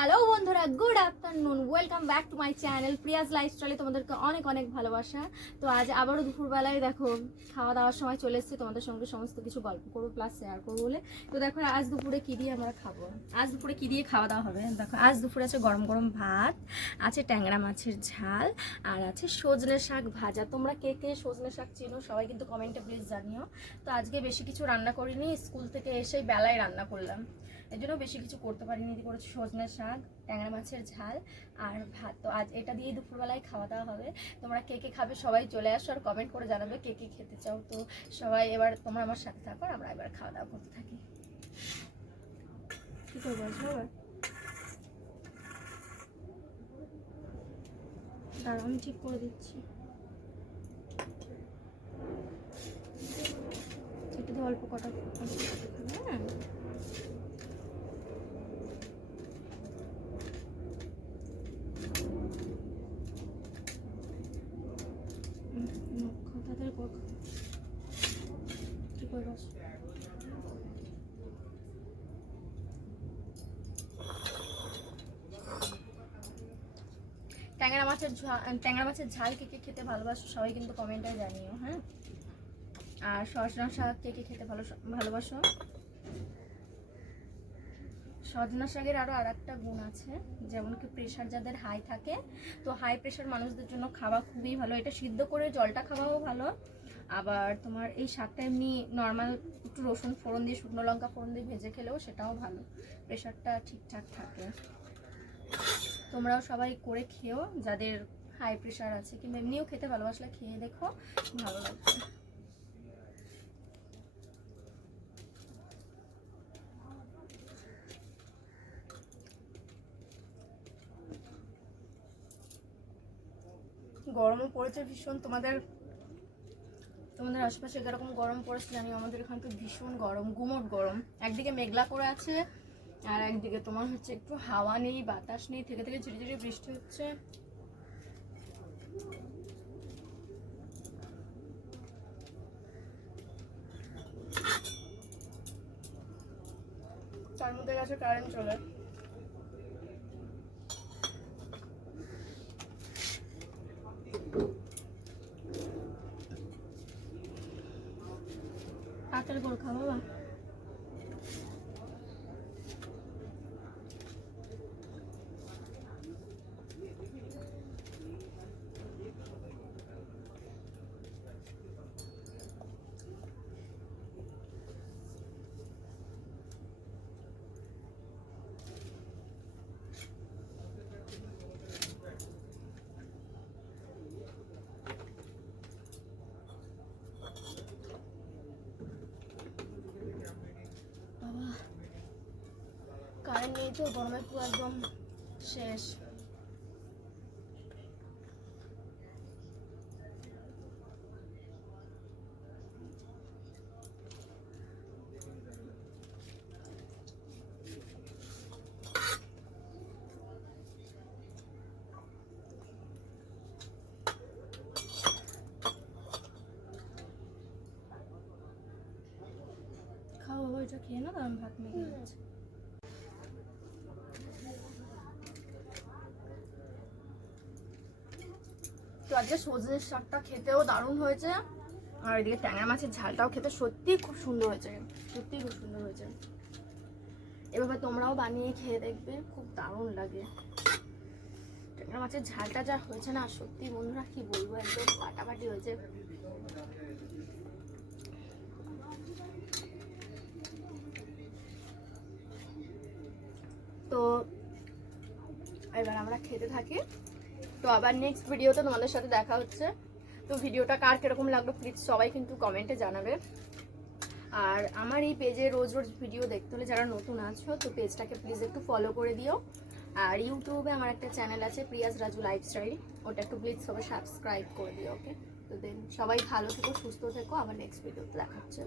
Hello বন্ধুরা, good afternoon, welcome back to my channel Priya's লাইফস্টাইলে তোমাদেরকে অনেক অনেক ভালোবাসা। তো আজ আবারও দুপুরবেলায় দেখো খাওয়া দাওয়ার সময় চলে এসেছে, তোমাদের সঙ্গে সমস্ত কিছু গল্প করবো প্লাস শেয়ার করবো বলে। তো দেখো আজ দুপুরে কী দিয়ে আমরা খাবো, আজ দুপুরে কী দিয়ে খাওয়া দাওয়া হবে। দেখো আজ দুপুরে আছে গরম গরম ভাত, আছে ট্যাংরা মাছের ঝাল, আর আছে সজনে শাক ভাজা। তোমরা কে কে সজনে শাক চিনো সবাই কিন্তু কমেন্টে প্লিজ জানিও। তো আজকে বেশি কিছু রান্না করিনি, স্কুল থেকে এসেই বেলায় রান্না করলাম, এই জন্য বেশি কিছু করতে পারিনি। করেছি সজনে শাক, ট্যাংরা মাছের ঝাল আর ভাত। তো আজ এটা দিয়েই দুপুরবেলায় খাওয়া দাওয়া হবে। তোমরা কে কে খাবে সবাই চলে আসো আর কমেন্ট করে জানাবে কে কে খেতে চাও। তো সবাই এবার তোমরা আমার সাথে থাকো, আমরা এবার খাওয়া দাওয়া করতে থাকি। কী করবো সবাই, দাঁড়াও আমি ঠিক করে দিচ্ছি। একটু অল্প কটা হ্যাঁ। ট্যাংরা মাছের ঝাল কে কে খেতে ভালোবাসো সবাই কিন্তু কমেন্টে জানিও, হ্যাঁ। আর সজনা শাক কে কে খেতে ভালোবাসো। সজনা শাকের আরও আর একটা গুণ আছে, যেমন কি প্রেশার যাদের হাই থাকে, তো হাই প্রেশার মানুষদের জন্য খাওয়া খুবই ভালো। এটা সিদ্ধ করে জলটা খাওয়াও ভালো, আবার তোমার এই শাকটা এমনি নর্মাল একটু রসুন ফোড়ন দিয়ে শুকনো লঙ্কা ফোড়ন দিয়ে ভেজে খেলেও সেটাও ভালো, প্রেশারটা ঠিকঠাক থাকে। তোমরাও সবাই করে খেও, যাদের হাই প্রেশার আছে কিংবা এমনিও খেতে ভালোবাসলে খেয়ে দেখো, ভালো লাগবে। গরমও পড়েছে ভীষণ। তোমাদের আশেপাশে এরকম গরম পড়েছে জানি, আমাদের এখানে তো ভীষণ গরম, গুমোট গরম। একদিকে মেঘলা করে আছে আর একদিকে তোমার হচ্ছে একটু হাওয়া নেই, বাতাস নেই, থেকে থেকে ঝিরিঝিরি বৃষ্টি হচ্ছে। তার মধ্যে গেছে কারেন্ট চলে। তাড়াতাড়ি করে খাবো বাবা। কারেন্ট নেই তো গরমে পুরো একদম শেষ। খাও বাবা, এটা খেয়ে না, আমি ভাত মেখে যাচ্ছি। তো আজকে সজনের শাকটা খেতেও দারুণ হয়েছে, আর এদিকে ট্যাংরা মাছের ঝালটাও খেতে সত্যিই খুব সুন্দর হয়েছে, সত্যিই খুব সুন্দর হয়েছে। এভাবে তোমরাও বানিয়ে খেয়ে দেখবে, খুব দারুণ লাগে। ট্যাংরা মাছের ঝালটা যা হয়েছে না, সত্যি বন্ধুরা কি বলবো, একদম ফাটাফাটি হয়েছে। তো এবার আমরা খেতে থাকি। তো আবার নেক্সট ভিডিওতে তোমাদের সাথে দেখা হচ্ছে। তো ভিডিওটা কার কিরকম লাগলো প্লিজ সবাই কিন্তু কমেন্টে জানাবে। আর আমার এই পেজে রোজ রোজ ভিডিও দেখতে হলে যারা নতুন আছো, তো পেজটাকে প্লিজ একটু ফলো করে দিও। আর ইউটিউবে আমার একটা চ্যানেল আছে প্রিয়াজ রাজু লাইফস্টাইল, ওটা একটু প্লিজ সবাই সাবস্ক্রাইব করে দিও, ওকে। তো দেন সবাই ভালো থেকো, সুস্থ থেকো, আবার নেক্সট ভিডিওতে দেখা হচ্ছে।